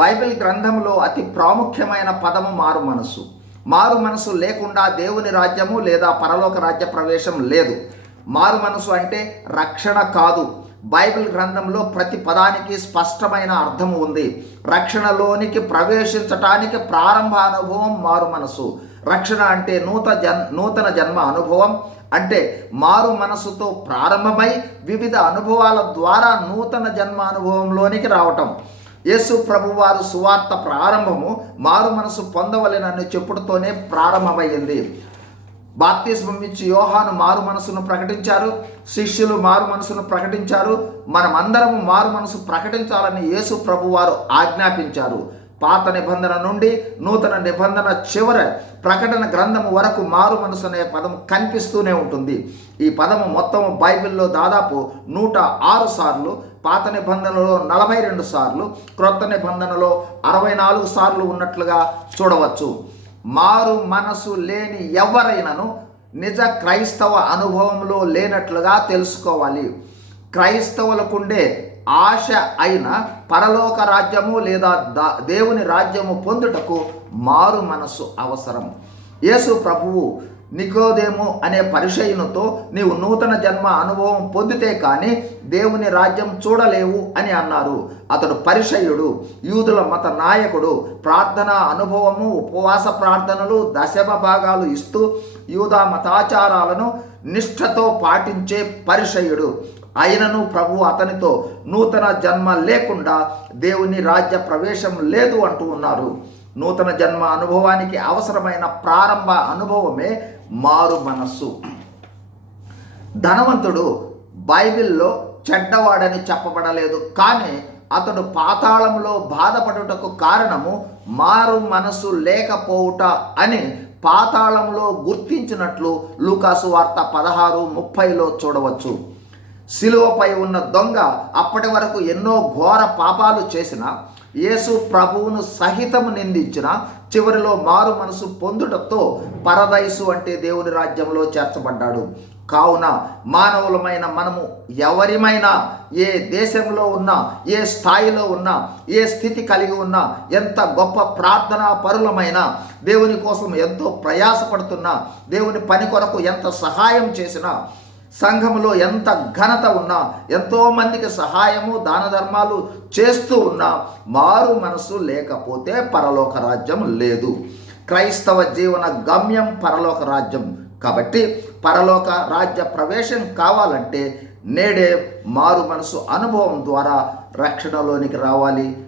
Bible గ్రంథంలో అతి ప్రాముఖ్యమైన పదము మారు మనసు మారు మనసు లేకుండా దేవుని రాజ్యము లేదా పరలోక రాజ్య ప్రవేశం లేదు. మారు మనసు అంటే రక్షణ కాదు. బైబిల్ గ్రంథంలో ప్రతి పదానికి స్పష్టమైన అర్థం ఉంది. రక్షణలోనికి ప్రవేశించటానికి ప్రారంభ అనుభవం మారు మనసు రక్షణ అంటే నూత జన్ నూతన జన్మ అనుభవం. అంటే మారు మనసుతో ప్రారంభమై వివిధ అనుభవాల ద్వారా నూతన జన్మ అనుభవంలోనికి రావటం. యేసు ప్రభువారు సువార్త ప్రారంభము మారు మనసు పొందవలెనని చెప్పుడుతోనే ప్రారంభమైంది. బాప్తిస్మం ఇచ్చి యోహాను మారు మనసును ప్రకటించారు. శిష్యులు మారు మనసును ప్రకటించారు. మనమందరము మారు మనసు ప్రకటించాలని యేసు ప్రభువారు ఆజ్ఞాపించారు. పాత నిబంధన నుండి నూతన నిబంధన చివర ప్రకటన గ్రంథము వరకు మారు మనసు అనే పదం కనిపిస్తూనే ఉంటుంది. ఈ పదము మొత్తం బైబిల్లో దాదాపు నూట ఆరు సార్లు పాత నిబంధనలో నలభై రెండు సార్లు క్రొత్త నిబంధనలో అరవై నాలుగు సార్లు ఉన్నట్లుగా చూడవచ్చు. మారు మనసు లేని ఎవరైనాను నిజ క్రైస్తవ అనుభవంలో లేనట్లుగా తెలుసుకోవాలి. క్రైస్తవులకుండే ఆశ అయిన పరలోక రాజ్యము లేదా దేవుని రాజ్యము పొందుటకు మారు మనస్సు అవసరం. యేసు ప్రభువు నికోదేము అనే పరిచయునితో నీవు నూతన జన్మ అనుభవం పొందితే కానీ దేవుని రాజ్యం చూడలేవు అని అన్నారు. అతడు పరిశయుడు యూదుల మత నాయకుడు ప్రార్థన అనుభవము ఉపవాస ప్రార్థనలు దశమ భాగాలు ఇస్తూ యూదా మతాచారాలను నిష్ఠతో పాటించే పరిశయుడు అయినను ప్రభు అతనితో నూతన జన్మ లేకుండా దేవుని రాజ్య ప్రవేశం లేదు అంటూ ఉన్నారు. నూతన జన్మ అనుభవానికి అవసరమైన ప్రారంభ అనుభవమే మారు మనస్సు. ధనవంతుడు బైబిల్లో చెడ్డవాడని చెప్పబడలేదు. కానీ అతడు పాతాళంలో బాధపడుటకు కారణము మారు మనసు లేకపోవుట అని పాతాళంలో గుర్తించినట్లు లూకాసు వార్త పదహారు ముప్పైలో చూడవచ్చు. శిలువపై ఉన్న దొంగ అప్పటి వరకు ఎన్నో ఘోర పాపాలు చేసిన యేసు ప్రభువును సహితము నిందించిన చివరిలో మారు మనసు పొందుటతో పరదైసు అంటే దేవుని రాజ్యంలో చేర్చబడ్డాడు. కావున మానవులమైన మనము ఎవరిమైనా ఏ దేశంలో ఉన్నా ఏ స్థాయిలో ఉన్నా ఏ స్థితి కలిగి ఉన్నా ఎంత గొప్ప ప్రార్థనా పరులమైనా దేవుని కోసం ఎంతో ప్రయాసపడుతున్నా దేవుని పని కొరకు ఎంత సహాయం చేసినా సంఘములో ఎంత ఘనత ఉన్నా ఎంతోమందికి సహాయము దాన ధర్మాలు చేస్తూ ఉన్నా మారు మనసు లేకపోతే పరలోక రాజ్యం లేదు. క్రైస్తవ జీవన గమ్యం పరలోక రాజ్యం. కాబట్టి పరలోక రాజ్య ప్రవేశం కావాలంటే నేడే మారు మనసు అనుభవం ద్వారా రక్షణలోనికి రావాలి.